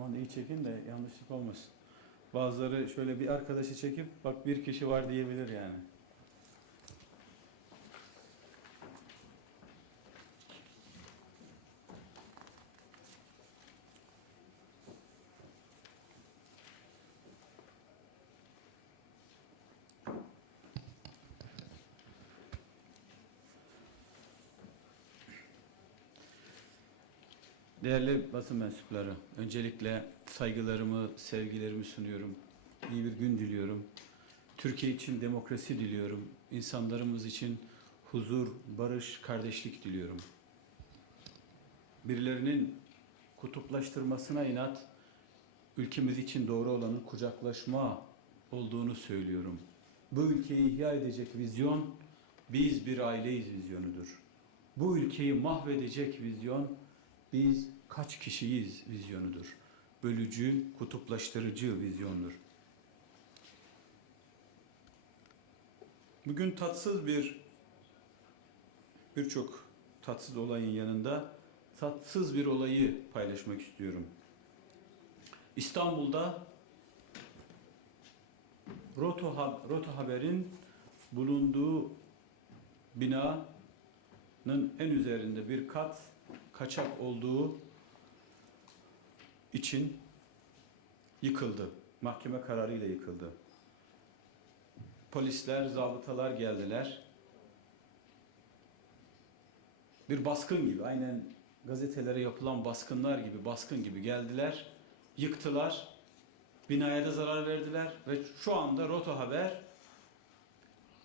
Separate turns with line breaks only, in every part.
Aman iyi çekin de yanlışlık olmasın. Bazıları şöyle bir arkadaşı çekip bak bir kişi var diyebilir yani. Değerli basın mensupları, öncelikle saygılarımı, sevgilerimi sunuyorum. İyi bir gün diliyorum. Türkiye için demokrasi diliyorum. İnsanlarımız için huzur, barış, kardeşlik diliyorum. Birilerinin kutuplaştırmasına inat, ülkemiz için doğru olanın kucaklaşma olduğunu söylüyorum. Bu ülkeyi ihya edecek vizyon, biz bir aileyiz vizyonudur. Bu ülkeyi mahvedecek vizyon, biz kaç kişiyiz vizyonudur. Bölücü, kutuplaştırıcı vizyondur. Bugün tatsız bir birçok tatsız olayın yanında tatsız bir olayı paylaşmak istiyorum. İstanbul'da Roto, Roto Haber'in bulunduğu binanın en üzerinde bir kat kaçak olduğu için yıkıldı. Mahkeme kararıyla yıkıldı. Polisler, zabıtalar geldiler. Bir baskın gibi, aynen gazetelere yapılan baskınlar gibi, baskın gibi geldiler. Yıktılar. Binaya da zarar verdiler ve şu anda Roto Haber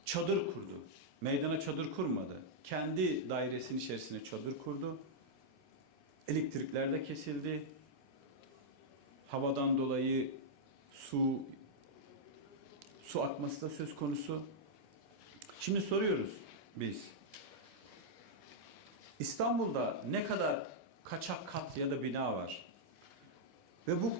çadır kurdu. Meydana çadır kurmadı. Kendi dairesinin içerisine çadır kurdu. Elektrikler de kesildi. Havadan dolayı su su akması da söz konusu. Şimdi soruyoruz biz. İstanbul'da ne kadar kaçak kat ya da bina var? Ve bu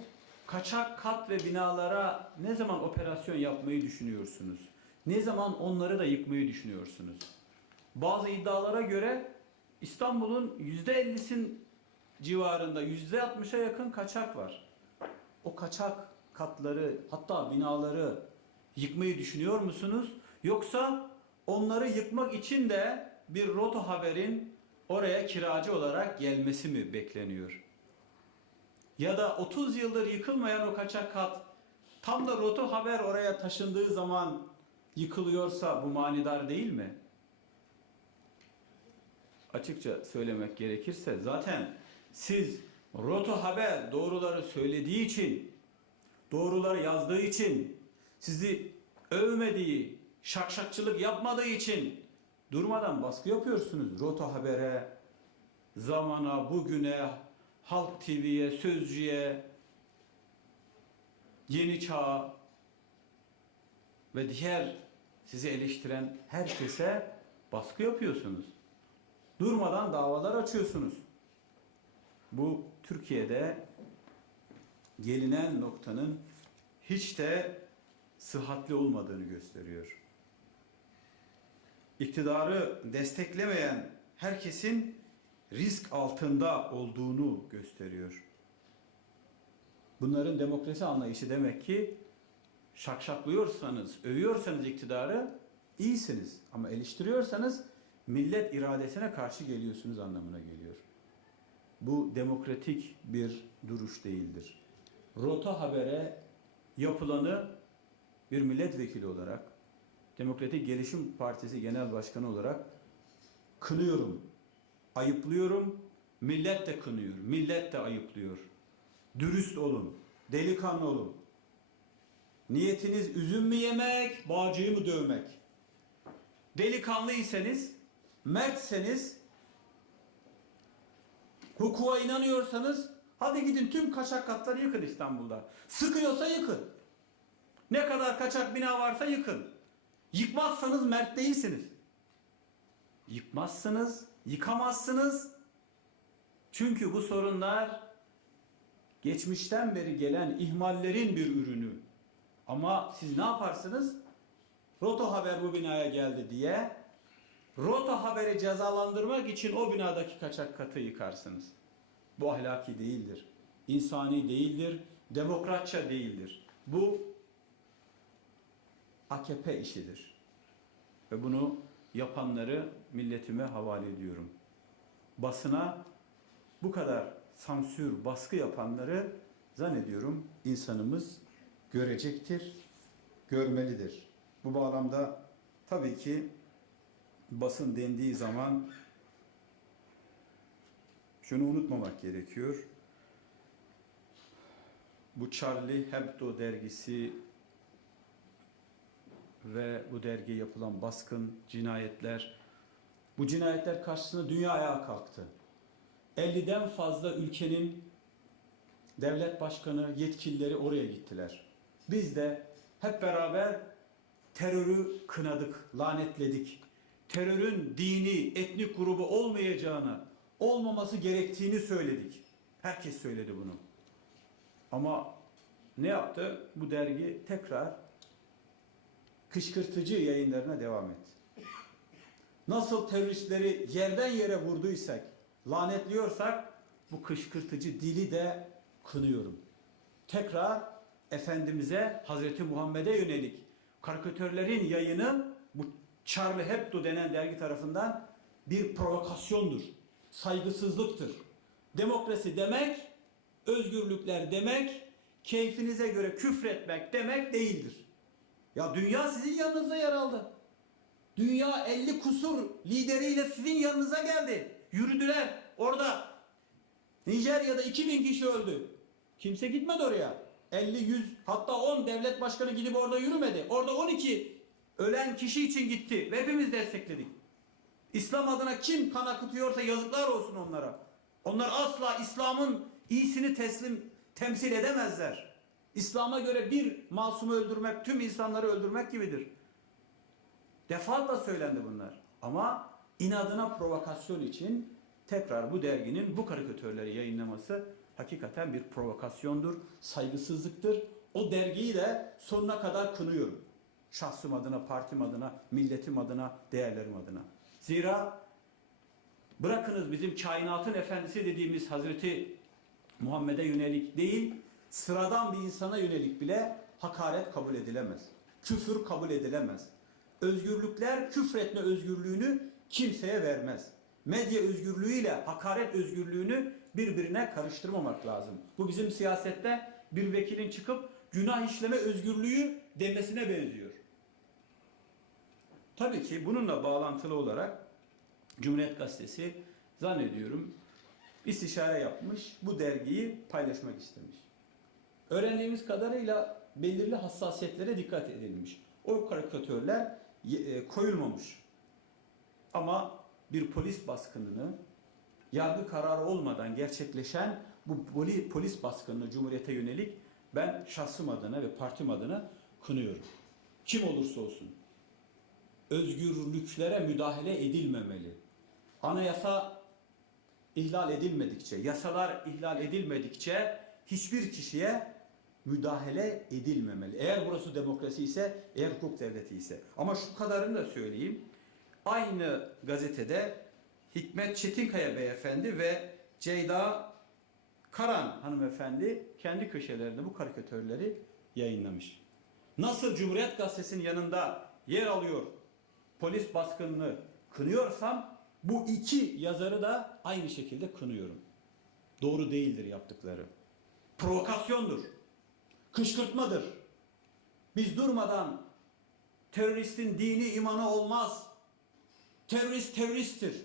kaçak kat ve binalara ne zaman operasyon yapmayı düşünüyorsunuz? Ne zaman onları da yıkmayı düşünüyorsunuz? Bazı iddialara göre İstanbul'un %50'sin civarında %60'a yakın kaçak var. O kaçak katları hatta binaları yıkmayı düşünüyor musunuz? Yoksa onları yıkmak için de bir roto haberin oraya kiracı olarak gelmesi mi bekleniyor? Ya da 30 yıldır yıkılmayan o kaçak kat tam da roto haber oraya taşındığı zaman yıkılıyorsa bu manidar değil mi? Açıkça söylemek gerekirse zaten siz roto haber doğruları söylediği için, doğruları yazdığı için, sizi övmediği, şakşakçılık yapmadığı için durmadan baskı yapıyorsunuz roto habere, zamana, bugüne, Halk TV'ye, Sözcü'ye, Yeni Çağ ve diğer sizi eleştiren herkese baskı yapıyorsunuz. Durmadan davalar açıyorsunuz. Bu Türkiye'de gelinen noktanın hiç de sıhhatli olmadığını gösteriyor. İktidarı desteklemeyen herkesin risk altında olduğunu gösteriyor. Bunların demokrasi anlayışı demek ki şakşaklıyorsanız, övüyorsanız iktidarı iyisiniz. Ama eleştiriyorsanız millet iradesine karşı geliyorsunuz anlamına geliyor. Bu demokratik bir duruş değildir. Rota Haber'e yapılanı bir milletvekili olarak, Demokratik Gelişim Partisi Genel Başkanı olarak kınıyorum, ayıplıyorum, millet de kınıyor, millet de ayıplıyor. Dürüst olun, delikanlı olun. Niyetiniz üzüm mü yemek, bağcıyı mı dövmek? Delikanlıysanız, mertseniz, hukuka inanıyorsanız hadi gidin tüm kaçak katları yıkın İstanbul'da. Sıkıyorsa yıkın. Ne kadar kaçak bina varsa yıkın. Yıkmazsanız mert değilsiniz. Yıkmazsınız, yıkamazsınız. Çünkü bu sorunlar geçmişten beri gelen ihmallerin bir ürünü. Ama siz ne yaparsınız? Roto Haber bu binaya geldi diye Roto Haber'i cezalandırmak için o binadaki kaçak katı yıkarsınız. Bu ahlaki değildir. insani değildir, demokratça değildir. Bu AKP işidir. Ve bunu yapanları milletime havale ediyorum. Basına bu kadar sansür, baskı yapanları zannediyorum insanımız görecektir, görmelidir. Bu bağlamda tabii ki basın dendiği zaman şunu unutmamak gerekiyor. Bu Charlie Hebdo dergisi ve bu dergiye yapılan baskın, cinayetler, bu cinayetler karşısında dünya ayağa kalktı. 50'den fazla ülkenin devlet başkanı, yetkilileri oraya gittiler. Biz de hep beraber terörü kınadık, lanetledik. Terörün dini, etnik grubu olmayacağını, olmaması gerektiğini söyledik. Herkes söyledi bunu. Ama ne yaptı? Bu dergi tekrar kışkırtıcı yayınlarına devam etti. Nasıl teröristleri yerden yere vurduysak, lanetliyorsak bu kışkırtıcı dili de kınıyorum. Tekrar Efendimiz'e, Hazreti Muhammed'e yönelik karikatürlerin yayını Charlie Hebdo denen dergi tarafından bir provokasyondur. Saygısızlıktır. Demokrasi demek, özgürlükler demek, keyfinize göre küfretmek demek değildir. Ya dünya sizin yanınızda yer aldı. Dünya 50 kusur lideriyle sizin yanınıza geldi. Yürüdüler. Orada Nijerya'da 2000 kişi öldü. Kimse gitmedi oraya. 50, 100 hatta 10 devlet başkanı gidip orada yürümedi. Orada 12 ölen kişi için gitti. Ve hepimiz destekledik. İslam adına kim kan akıtıyorsa yazıklar olsun onlara. Onlar asla İslam'ın iyisini teslim temsil edemezler. İslam'a göre bir masumu öldürmek tüm insanları öldürmek gibidir. Defaatla söylendi bunlar. Ama inadına provokasyon için tekrar bu derginin bu karikatürleri yayınlaması hakikaten bir provokasyondur, saygısızlıktır. O dergiyi de sonuna kadar kınıyorum. Şahsım adına, partim adına, milletim adına, değerlerim adına. Zira bırakınız bizim kainatın efendisi dediğimiz Hazreti Muhammed'e yönelik değil, sıradan bir insana yönelik bile hakaret kabul edilemez. Küfür kabul edilemez. Özgürlükler küfretme özgürlüğünü kimseye vermez. Medya özgürlüğüyle hakaret özgürlüğünü birbirine karıştırmamak lazım. Bu bizim siyasette bir vekilin çıkıp günah işleme özgürlüğü demesine benziyor. Tabii ki bununla bağlantılı olarak Cumhuriyet Gazetesi zannediyorum istişare yapmış, bu dergiyi paylaşmak istemiş. Öğrendiğimiz kadarıyla belirli hassasiyetlere dikkat edilmiş. O karikatürler e, koyulmamış. Ama bir polis baskınını yargı kararı olmadan gerçekleşen bu poli- polis baskınını Cumhuriyete yönelik ben şahsım adına ve partim adına kınıyorum. Kim olursa olsun. Özgürlüklere müdahale edilmemeli. Anayasa ihlal edilmedikçe, yasalar ihlal edilmedikçe hiçbir kişiye müdahale edilmemeli. Eğer burası demokrasi ise, eğer hukuk devleti ise. Ama şu kadarını da söyleyeyim. Aynı gazetede Hikmet Çetinkaya beyefendi ve Ceyda Karan hanımefendi kendi köşelerinde bu karikatürleri yayınlamış. Nasıl Cumhuriyet Gazetesi'nin yanında yer alıyor polis baskınını kınıyorsam bu iki yazarı da aynı şekilde kınıyorum. Doğru değildir yaptıkları. Provokasyondur. Kışkırtmadır. Biz durmadan teröristin dini imanı olmaz. Terörist teröristtir.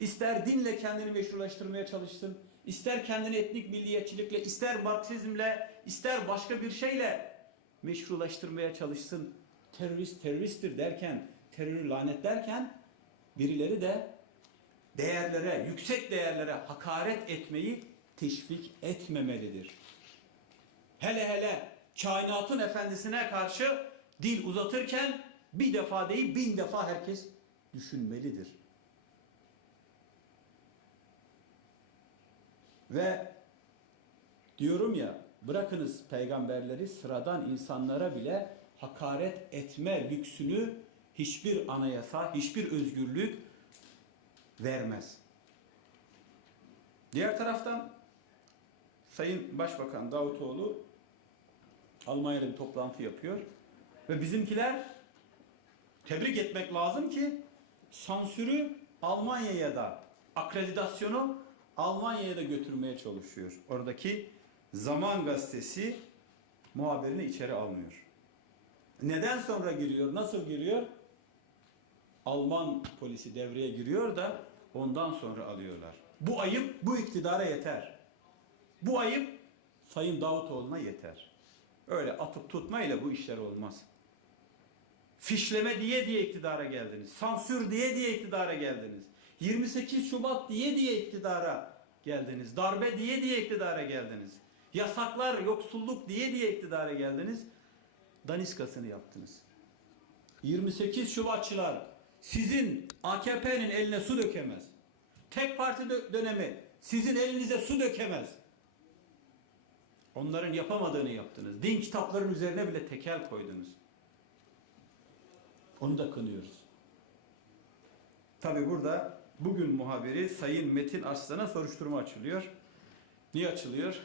İster dinle kendini meşrulaştırmaya çalışsın, ister kendini etnik milliyetçilikle, ister Marksizmle, ister başka bir şeyle meşrulaştırmaya çalışsın. Terörist teröristtir derken, terörü lanetlerken birileri de değerlere, yüksek değerlere hakaret etmeyi teşvik etmemelidir. Hele hele kainatın efendisine karşı dil uzatırken bir defa değil bin defa herkes düşünmelidir. Ve diyorum ya bırakınız peygamberleri sıradan insanlara bile hakaret etme lüksünü hiçbir anayasa, hiçbir özgürlük vermez. Diğer taraftan Sayın Başbakan Davutoğlu Almanya'da bir toplantı yapıyor. Ve bizimkiler tebrik etmek lazım ki sansürü Almanya'ya da akreditasyonu Almanya'ya da götürmeye çalışıyor. Oradaki Zaman Gazetesi muhabirini içeri almıyor. Neden sonra giriyor? Nasıl giriyor? Alman polisi devreye giriyor da ondan sonra alıyorlar. Bu ayıp bu iktidara yeter. Bu ayıp Sayın Davutoğlu'na yeter. Öyle atıp tutmayla bu işler olmaz. Fişleme diye diye iktidara geldiniz. Sansür diye diye iktidara geldiniz. 28 Şubat diye diye iktidara geldiniz. Darbe diye diye iktidara geldiniz. Yasaklar, yoksulluk diye diye iktidara geldiniz. Daniskasını yaptınız. 28 Şubatçılar sizin AKP'nin eline su dökemez. Tek parti dö- dönemi sizin elinize su dökemez. Onların yapamadığını yaptınız. Din kitaplarının üzerine bile tekel koydunuz. Onu da kınıyoruz. Tabi burada bugün muhabiri Sayın Metin Arslan'a soruşturma açılıyor. Niye açılıyor?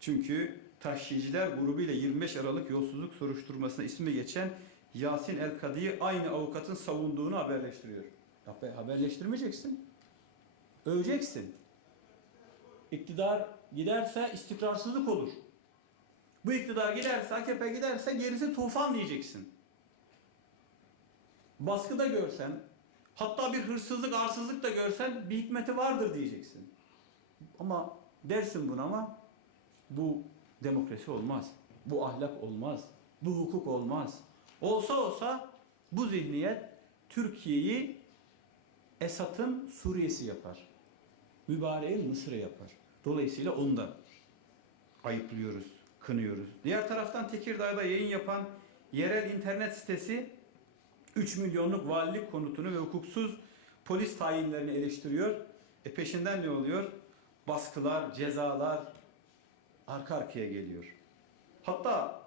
Çünkü taşıyıcılar grubu ile 25 Aralık yolsuzluk soruşturmasına ismi geçen Yasin El Kadı'yı aynı avukatın savunduğunu haberleştiriyor. Ya haberleştirmeyeceksin. Öveceksin. İktidar giderse istikrarsızlık olur. Bu iktidar giderse, AKP giderse gerisi tufan diyeceksin. Baskıda görsen, hatta bir hırsızlık, arsızlık da görsen bir hikmeti vardır diyeceksin. Ama dersin bunu ama bu demokrasi olmaz. Bu ahlak olmaz. Bu hukuk olmaz. Olsa olsa bu zihniyet Türkiye'yi Esad'ın Suriye'si yapar. Mübareğin Mısır'ı yapar. Dolayısıyla onu da ayıplıyoruz, kınıyoruz. Diğer taraftan Tekirdağ'da yayın yapan yerel internet sitesi 3 milyonluk valilik konutunu ve hukuksuz polis tayinlerini eleştiriyor. E peşinden ne oluyor? Baskılar, cezalar arka arkaya geliyor. Hatta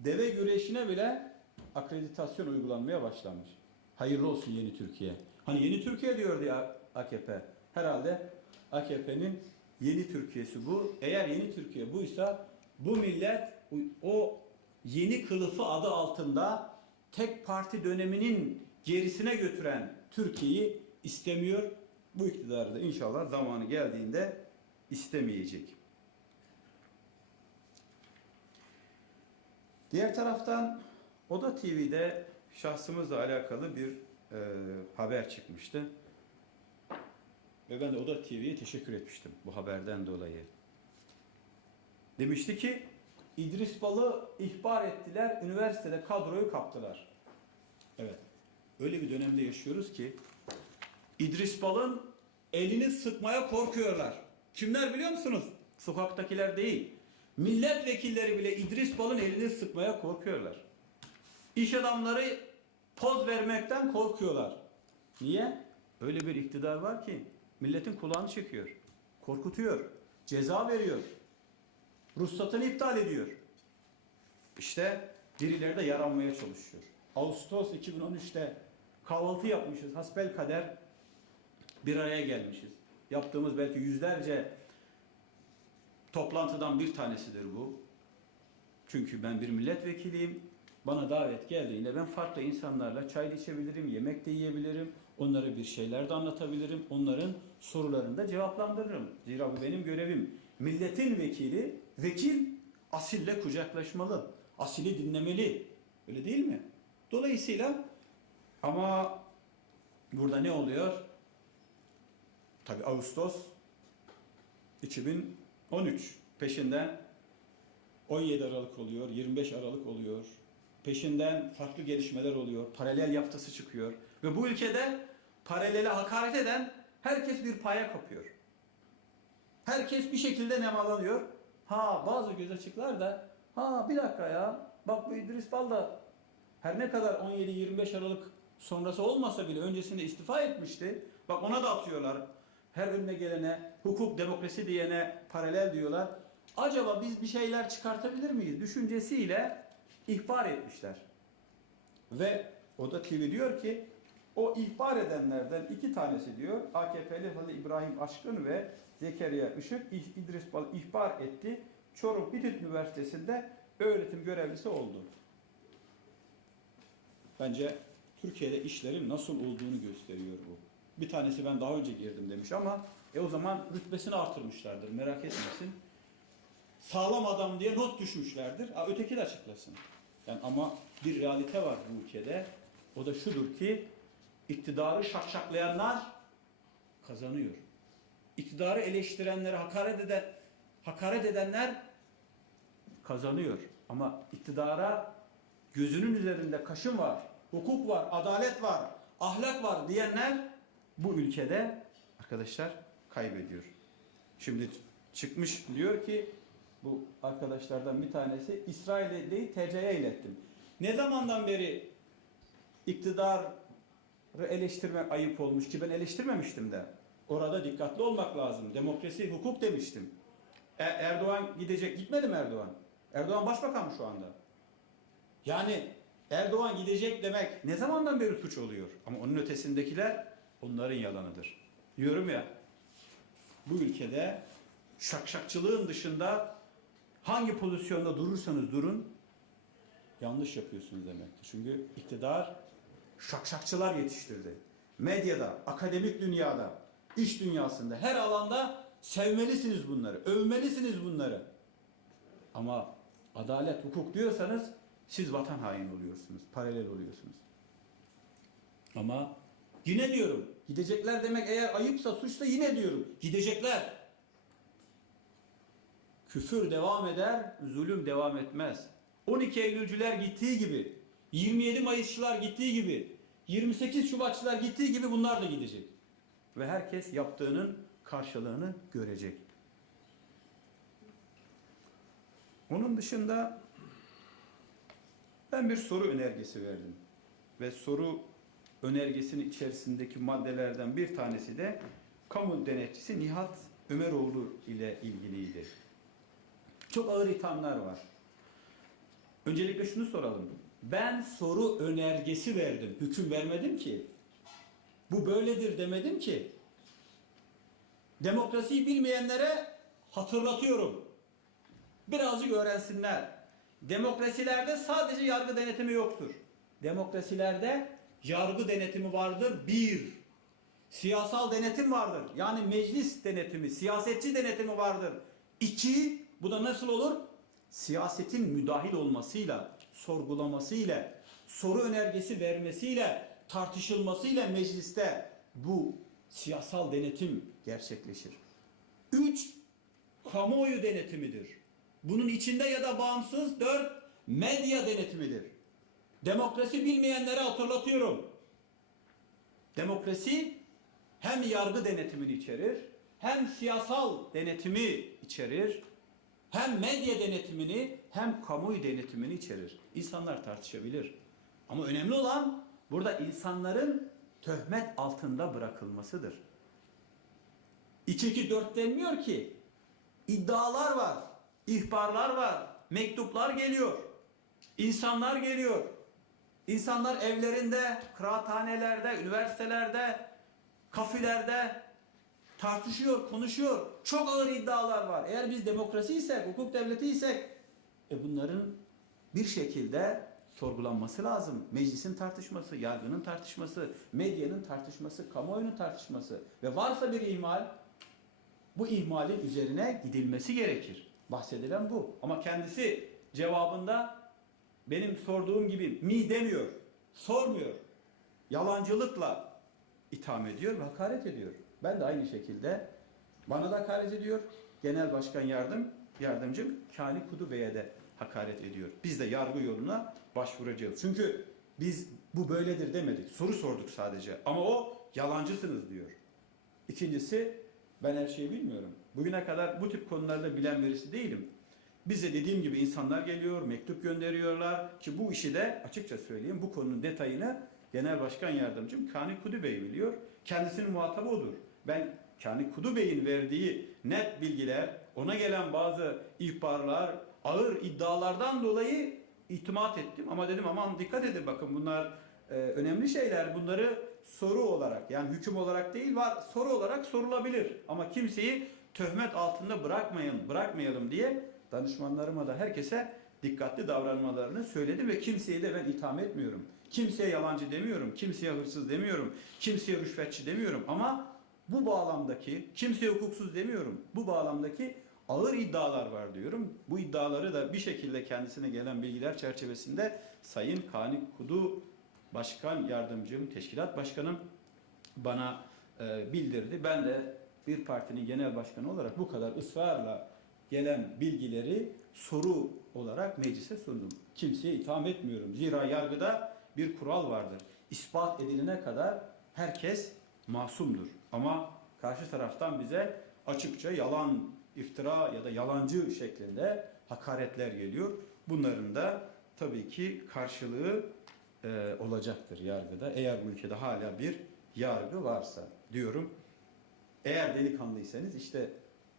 deve güreşine bile akreditasyon uygulanmaya başlanmış. Hayırlı olsun yeni Türkiye. Hani yeni Türkiye diyordu ya AKP. Herhalde AKP'nin yeni Türkiye'si bu. Eğer yeni Türkiye buysa bu millet o yeni kılıfı adı altında tek parti döneminin gerisine götüren Türkiye'yi istemiyor. Bu iktidarı da inşallah zamanı geldiğinde istemeyecek. Diğer taraftan Oda TV'de şahsımızla alakalı bir e, haber çıkmıştı. Ve ben de Oda TV'ye teşekkür etmiştim bu haberden dolayı. Demişti ki İdris Bal'ı ihbar ettiler, üniversitede kadroyu kaptılar. Evet, öyle bir dönemde yaşıyoruz ki İdris Bal'ın elini sıkmaya korkuyorlar. Kimler biliyor musunuz? Sokaktakiler değil. Milletvekilleri bile İdris Bal'ın elini sıkmaya korkuyorlar. İş adamları poz vermekten korkuyorlar. Niye? Öyle bir iktidar var ki milletin kulağını çekiyor. Korkutuyor. Ceza veriyor. Ruhsatını iptal ediyor. İşte birileri de yaranmaya çalışıyor. Ağustos 2013'te kahvaltı yapmışız. Hasbel kader bir araya gelmişiz. Yaptığımız belki yüzlerce toplantıdan bir tanesidir bu. Çünkü ben bir milletvekiliyim. Bana davet geldiğinde ben farklı insanlarla çay içebilirim, yemek de yiyebilirim. Onlara bir şeyler de anlatabilirim. Onların sorularını da cevaplandırırım. Zira bu benim görevim. Milletin vekili, vekil asille kucaklaşmalı. Asili dinlemeli. Öyle değil mi? Dolayısıyla ama burada ne oluyor? Tabi Ağustos 2013 peşinden 17 Aralık oluyor, 25 Aralık oluyor. Peşinden farklı gelişmeler oluyor. Paralel yaftası çıkıyor. Ve bu ülkede paralele hakaret eden herkes bir paya kapıyor. Herkes bir şekilde nemalanıyor. Ha bazı göz açıklar da ha bir dakika ya bak bu İdris Bal da her ne kadar 17-25 Aralık sonrası olmasa bile öncesinde istifa etmişti. Bak ona da atıyorlar. Her önüne gelene hukuk demokrasi diyene paralel diyorlar. Acaba biz bir şeyler çıkartabilir miyiz düşüncesiyle ihbar etmişler. Ve o da TV diyor ki O ihbar edenlerden iki tanesi diyor AKP'li Halil İbrahim Aşkın ve Zekeriya Işık İdris Bal ihbar etti. Çorum İTÜ Üniversitesi'nde öğretim görevlisi oldu. Bence Türkiye'de işlerin nasıl olduğunu gösteriyor bu. Bir tanesi ben daha önce girdim demiş ama e o zaman rütbesini artırmışlardır merak etmesin. Sağlam adam diye not düşmüşlerdir. Ha, öteki de açıklasın. Yani ama bir realite var bu ülkede. O da şudur ki iktidarı şakşaklayanlar kazanıyor. İktidarı eleştirenlere hakaret eden hakaret edenler kazanıyor. Ama iktidara gözünün üzerinde kaşın var, hukuk var, adalet var, ahlak var diyenler bu ülkede arkadaşlar kaybediyor. Şimdi çıkmış diyor ki bu arkadaşlardan bir tanesi İsrail'i TC'ye ilettim. Ne zamandan beri iktidarı eleştirmek ayıp olmuş ki ben eleştirmemiştim de. Orada dikkatli olmak lazım. Demokrasi, hukuk demiştim. E- Erdoğan gidecek. Gitmedi mi Erdoğan? Erdoğan başbakan mı şu anda? Yani Erdoğan gidecek demek ne zamandan beri suç oluyor? Ama onun ötesindekiler onların yalanıdır. Diyorum ya bu ülkede şakşakçılığın dışında hangi pozisyonda durursanız durun yanlış yapıyorsunuz demektir. Çünkü iktidar şakşakçılar yetiştirdi. Medyada, akademik dünyada, iş dünyasında her alanda sevmelisiniz bunları, övmelisiniz bunları. Ama adalet, hukuk diyorsanız siz vatan haini oluyorsunuz, paralel oluyorsunuz. Ama yine diyorum, gidecekler demek eğer ayıpsa, suçsa yine diyorum, gidecekler. Küfür devam eder, zulüm devam etmez. 12 Eylülcüler gittiği gibi, 27 Mayısçılar gittiği gibi, 28 Şubatçılar gittiği gibi bunlar da gidecek. Ve herkes yaptığının karşılığını görecek. Onun dışında ben bir soru önergesi verdim. Ve soru önergesinin içerisindeki maddelerden bir tanesi de kamu denetçisi Nihat Ömeroğlu ile ilgiliydi. Çok ağır ithamlar var. Öncelikle şunu soralım. Ben soru önergesi verdim. Hüküm vermedim ki. Bu böyledir demedim ki. Demokrasiyi bilmeyenlere hatırlatıyorum. Birazcık öğrensinler. Demokrasilerde sadece yargı denetimi yoktur. Demokrasilerde yargı denetimi vardır. Bir. Siyasal denetim vardır. Yani meclis denetimi, siyasetçi denetimi vardır. İki. Bu da nasıl olur? Siyasetin müdahil olmasıyla, sorgulamasıyla, soru önergesi vermesiyle, tartışılmasıyla mecliste bu siyasal denetim gerçekleşir. Üç, kamuoyu denetimidir. Bunun içinde ya da bağımsız dört, medya denetimidir. Demokrasi bilmeyenlere hatırlatıyorum. Demokrasi hem yargı denetimini içerir, hem siyasal denetimi içerir, hem medya denetimini hem kamuoyu denetimini içerir. İnsanlar tartışabilir. Ama önemli olan burada insanların töhmet altında bırakılmasıdır. 2-2-4 denmiyor ki. İddialar var, ihbarlar var, mektuplar geliyor. İnsanlar geliyor. İnsanlar evlerinde, kıraathanelerde, üniversitelerde, kafilerde tartışıyor, konuşuyor. Çok ağır iddialar var. Eğer biz demokrasiysek, hukuk devletiysek e bunların bir şekilde sorgulanması lazım. Meclisin tartışması, yargının tartışması, medyanın tartışması, kamuoyunun tartışması ve varsa bir ihmal bu ihmalin üzerine gidilmesi gerekir. Bahsedilen bu. Ama kendisi cevabında benim sorduğum gibi mi demiyor, sormuyor. Yalancılıkla itham ediyor ve hakaret ediyor. Ben de aynı şekilde bana da hakaret ediyor. Genel Başkan Yardım Yardımcım Kani Kudu Bey'e de hakaret ediyor. Biz de yargı yoluna başvuracağız. Çünkü biz bu böyledir demedik. Soru sorduk sadece. Ama o yalancısınız diyor. İkincisi ben her şeyi bilmiyorum. Bugüne kadar bu tip konularda bilen birisi değilim. Bize dediğim gibi insanlar geliyor, mektup gönderiyorlar ki bu işi de açıkça söyleyeyim bu konunun detayını Genel Başkan Yardımcım Kani Kudu Bey biliyor. Kendisinin muhatabı odur. Ben Kani Kudu Bey'in verdiği net bilgiler, ona gelen bazı ihbarlar, ağır iddialardan dolayı itimat ettim. Ama dedim aman dikkat edin bakın bunlar e, önemli şeyler. Bunları soru olarak yani hüküm olarak değil var soru olarak sorulabilir. Ama kimseyi töhmet altında bırakmayın, bırakmayalım diye danışmanlarıma da herkese dikkatli davranmalarını söyledim ve kimseyi de ben itham etmiyorum. Kimseye yalancı demiyorum, kimseye hırsız demiyorum, kimseye rüşvetçi demiyorum ama bu bağlamdaki kimseye hukuksuz demiyorum. Bu bağlamdaki ağır iddialar var diyorum. Bu iddiaları da bir şekilde kendisine gelen bilgiler çerçevesinde Sayın Kani Kudu Başkan Yardımcım, Teşkilat Başkanım bana e, bildirdi. Ben de bir partinin genel başkanı olarak bu kadar ısrarla gelen bilgileri soru olarak meclise sundum. Kimseye itham etmiyorum. Zira yargıda bir kural vardır. İspat edilene kadar herkes masumdur. Ama karşı taraftan bize açıkça yalan, iftira ya da yalancı şeklinde hakaretler geliyor. Bunların da tabii ki karşılığı e, olacaktır yargıda. Eğer bu ülkede hala bir yargı varsa diyorum. Eğer delikanlıysanız işte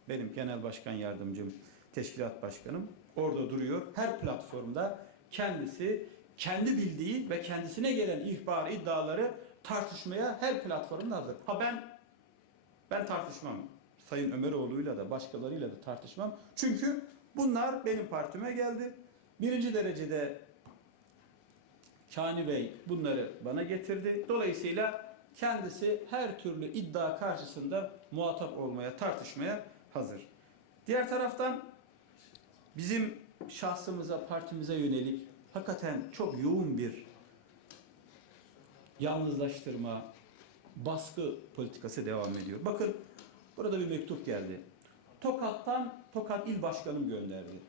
benim genel başkan yardımcım, teşkilat başkanım orada duruyor. Her platformda kendisi kendi bildiği ve kendisine gelen ihbar iddiaları tartışmaya her platformda hazır. Ha ben ben tartışmam. Sayın Ömeroğlu'yla da başkalarıyla da tartışmam. Çünkü bunlar benim partime geldi. Birinci derecede Kani Bey bunları bana getirdi. Dolayısıyla kendisi her türlü iddia karşısında muhatap olmaya, tartışmaya hazır. Diğer taraftan bizim şahsımıza, partimize yönelik hakikaten çok yoğun bir yalnızlaştırma, baskı politikası devam ediyor. Bakın burada bir mektup geldi. Tokat'tan Tokat İl Başkanım gönderdi.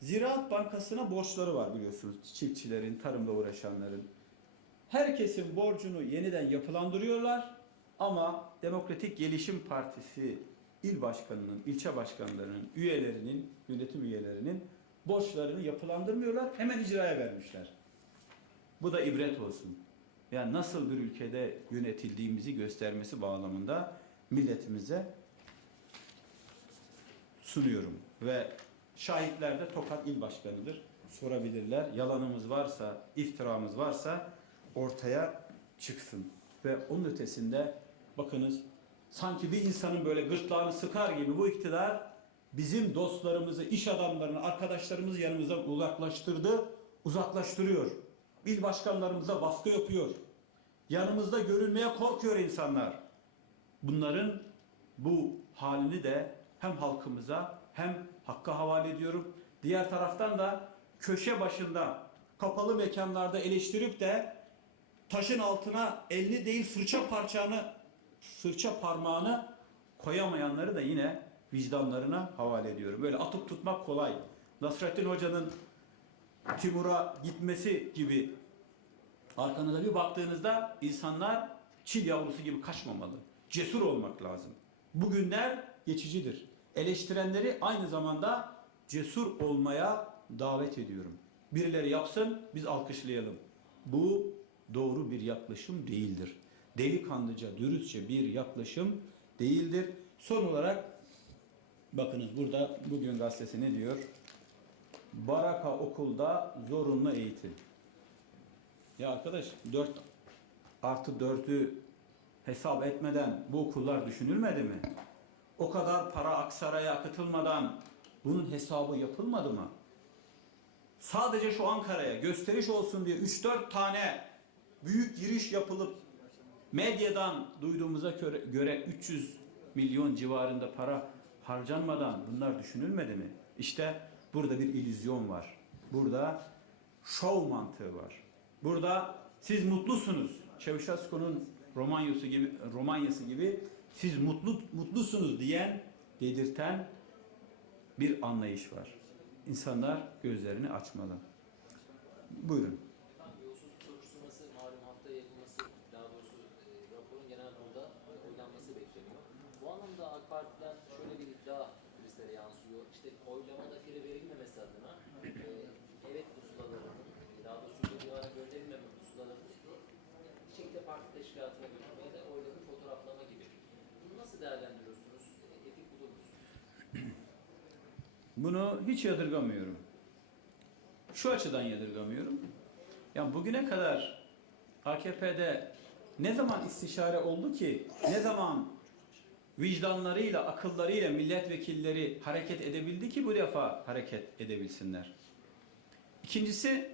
Ziraat Bankası'na borçları var biliyorsunuz. Çiftçilerin, tarımla uğraşanların. Herkesin borcunu yeniden yapılandırıyorlar ama Demokratik Gelişim Partisi il başkanının, ilçe başkanlarının, üyelerinin, yönetim üyelerinin borçlarını yapılandırmıyorlar. Hemen icraya vermişler. Bu da ibret olsun. Yani nasıl bir ülkede yönetildiğimizi göstermesi bağlamında milletimize sunuyorum. Ve şahitler de Tokat İl Başkanı'dır. Sorabilirler. Yalanımız varsa, iftiramız varsa ortaya çıksın. Ve onun ötesinde bakınız sanki bir insanın böyle gırtlağını sıkar gibi bu iktidar bizim dostlarımızı, iş adamlarını, arkadaşlarımızı yanımızdan uzaklaştırdı, uzaklaştırıyor. İl başkanlarımıza baskı yapıyor. Yanımızda görünmeye korkuyor insanlar. Bunların bu halini de hem halkımıza hem hakka havale ediyorum. Diğer taraftan da köşe başında kapalı mekanlarda eleştirip de taşın altına elini değil fırça parçanı fırça parmağını koyamayanları da yine vicdanlarına havale ediyorum. Böyle atıp tutmak kolay. Nasrettin Hoca'nın Timur'a gitmesi gibi arkanıza bir baktığınızda insanlar çil yavrusu gibi kaçmamalı. Cesur olmak lazım. Bugünler geçicidir. Eleştirenleri aynı zamanda cesur olmaya davet ediyorum. Birileri yapsın, biz alkışlayalım. Bu doğru bir yaklaşım değildir. Delikanlıca, dürüstçe bir yaklaşım değildir. Son olarak bakınız burada bugün gazetesi ne diyor? Baraka okulda zorunlu eğitim. Ya arkadaş 4 artı 4'ü hesap etmeden bu okullar düşünülmedi mi? O kadar para Aksaray'a akıtılmadan bunun hesabı yapılmadı mı? Sadece şu Ankara'ya gösteriş olsun diye 3-4 tane büyük giriş yapılıp medyadan duyduğumuza göre, göre 300 milyon civarında para harcanmadan bunlar düşünülmedi mi? İşte burada bir illüzyon var. Burada şov mantığı var. Burada siz mutlusunuz. Çavuşescu'nun Romanyası gibi Romanyası gibi siz mutlu mutlusunuz diyen, dedirten bir anlayış var. İnsanlar gözlerini açmalı. Buyurun.
Yolsuzluk soruşturması malum haftaya yapılması, daha doğrusu e, raporun genel kurulda oylanması bekleniyor. Bu anlamda AK Parti'den şöyle bir iddia kulislere yansıyor. İşte oylamada fire verilmemesi adına e, evet pusulalarının, e, daha doğrusu cevara gönderilmeme pusulalarının bir şekilde teşkilatına götürmeye de oyları fotoğraflama gibi. Bunu nasıl değerlendiriyorsunuz? E, Etik bulur musunuz?
Bunu hiç yadırgamıyorum. Şu açıdan yadırgamıyorum. Ya bugüne kadar AKP'de ne zaman istişare oldu ki, ne zaman vicdanlarıyla, akıllarıyla milletvekilleri hareket edebildi ki bu defa hareket edebilsinler. İkincisi,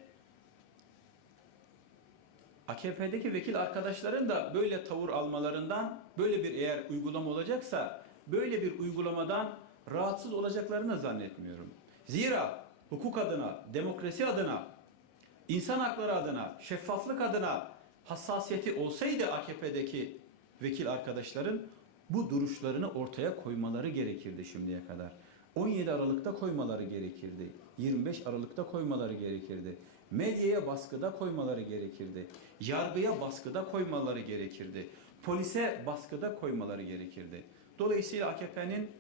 AKP'deki vekil arkadaşların da böyle tavır almalarından, böyle bir eğer uygulama olacaksa, böyle bir uygulamadan rahatsız olacaklarını zannetmiyorum. Zira hukuk adına, demokrasi adına, insan hakları adına, şeffaflık adına hassasiyeti olsaydı AKP'deki vekil arkadaşların bu duruşlarını ortaya koymaları gerekirdi şimdiye kadar. 17 Aralık'ta koymaları gerekirdi. 25 Aralık'ta koymaları gerekirdi. Medyaya baskıda koymaları gerekirdi. Yargıya baskıda koymaları gerekirdi. Polise baskıda koymaları gerekirdi. Dolayısıyla AKP'nin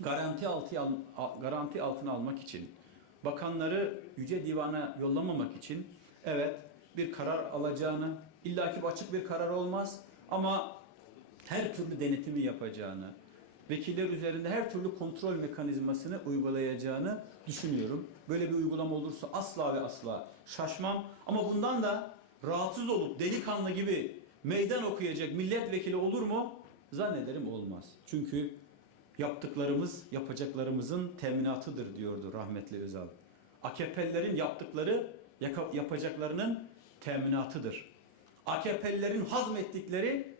garanti altı garanti altına almak için bakanları yüce divana yollamamak için evet bir karar alacağını illaki açık bir karar olmaz ama her türlü denetimi yapacağını vekiller üzerinde her türlü kontrol mekanizmasını uygulayacağını düşünüyorum. Böyle bir uygulama olursa asla ve asla şaşmam ama bundan da rahatsız olup delikanlı gibi meydan okuyacak milletvekili olur mu? Zannederim olmaz. Çünkü yaptıklarımız yapacaklarımızın teminatıdır diyordu rahmetli Özal. AKP'lilerin yaptıkları yapacaklarının teminatıdır. AKP'lilerin hazmettikleri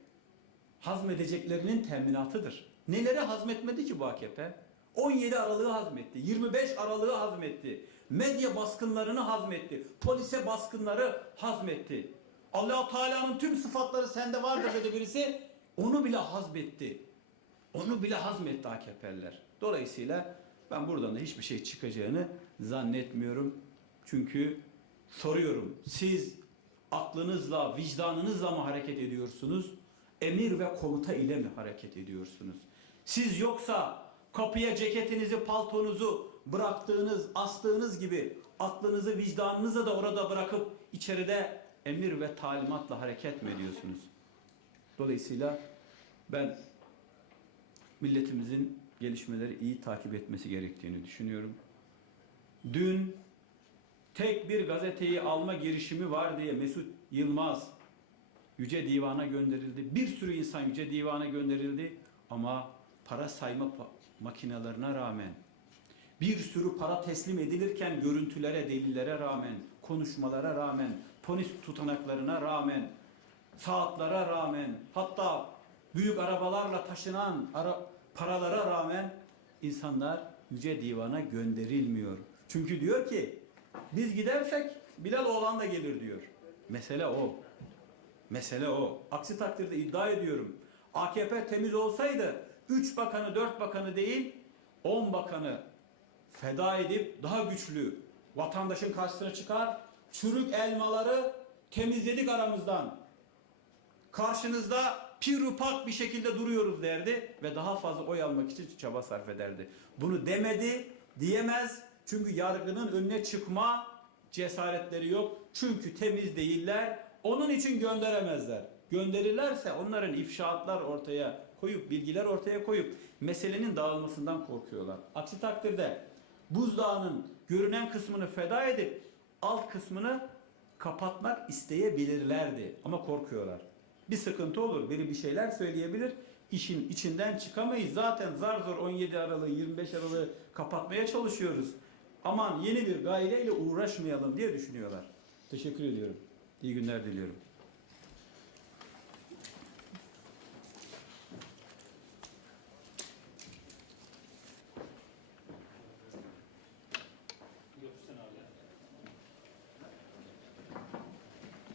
hazmedeceklerinin teminatıdır. Neleri hazmetmedi ki bu AKP? 17 Aralık'ı hazmetti, 25 Aralık'ı hazmetti, medya baskınlarını hazmetti, polise baskınları hazmetti. allah Teala'nın tüm sıfatları sende vardır dedi birisi, onu bile hazmetti. Onu bile hazmetti AKP'liler. Dolayısıyla ben buradan da hiçbir şey çıkacağını zannetmiyorum. Çünkü soruyorum, siz aklınızla, vicdanınızla mı hareket ediyorsunuz? Emir ve komuta ile mi hareket ediyorsunuz? Siz yoksa kapıya ceketinizi, paltonuzu bıraktığınız, astığınız gibi aklınızı, vicdanınızı da orada bırakıp içeride emir ve talimatla hareket mi ediyorsunuz? Dolayısıyla ben milletimizin gelişmeleri iyi takip etmesi gerektiğini düşünüyorum. Dün tek bir gazeteyi alma girişimi var diye Mesut Yılmaz Yüce Divan'a gönderildi. Bir sürü insan Yüce Divan'a gönderildi ama para sayma makinelerine rağmen bir sürü para teslim edilirken görüntülere, delillere rağmen, konuşmalara rağmen, polis tutanaklarına rağmen, saatlere rağmen, hatta büyük arabalarla taşınan ara, paralara rağmen insanlar Yüce Divan'a gönderilmiyor. Çünkü diyor ki biz gidersek Bilal oğlan da gelir diyor. Mesele o. Mesele o. Aksi takdirde iddia ediyorum. AKP temiz olsaydı 3 bakanı 4 bakanı değil 10 bakanı feda edip daha güçlü vatandaşın karşısına çıkar. Çürük elmaları temizledik aramızdan. Karşınızda pirupak bir şekilde duruyoruz derdi ve daha fazla oy almak için çaba sarf ederdi. Bunu demedi, diyemez. Çünkü yargının önüne çıkma cesaretleri yok. Çünkü temiz değiller. Onun için gönderemezler. Gönderirlerse onların ifşaatlar ortaya koyup, bilgiler ortaya koyup meselenin dağılmasından korkuyorlar. Aksi takdirde buzdağının görünen kısmını feda edip alt kısmını kapatmak isteyebilirlerdi. Ama korkuyorlar. Bir sıkıntı olur. Biri bir şeyler söyleyebilir. İşin içinden çıkamayız. Zaten zar zor 17 Aralık'ı 25 Aralık'ı kapatmaya çalışıyoruz. Aman yeni bir gaileyle uğraşmayalım diye düşünüyorlar. Teşekkür ediyorum. İyi günler diliyorum.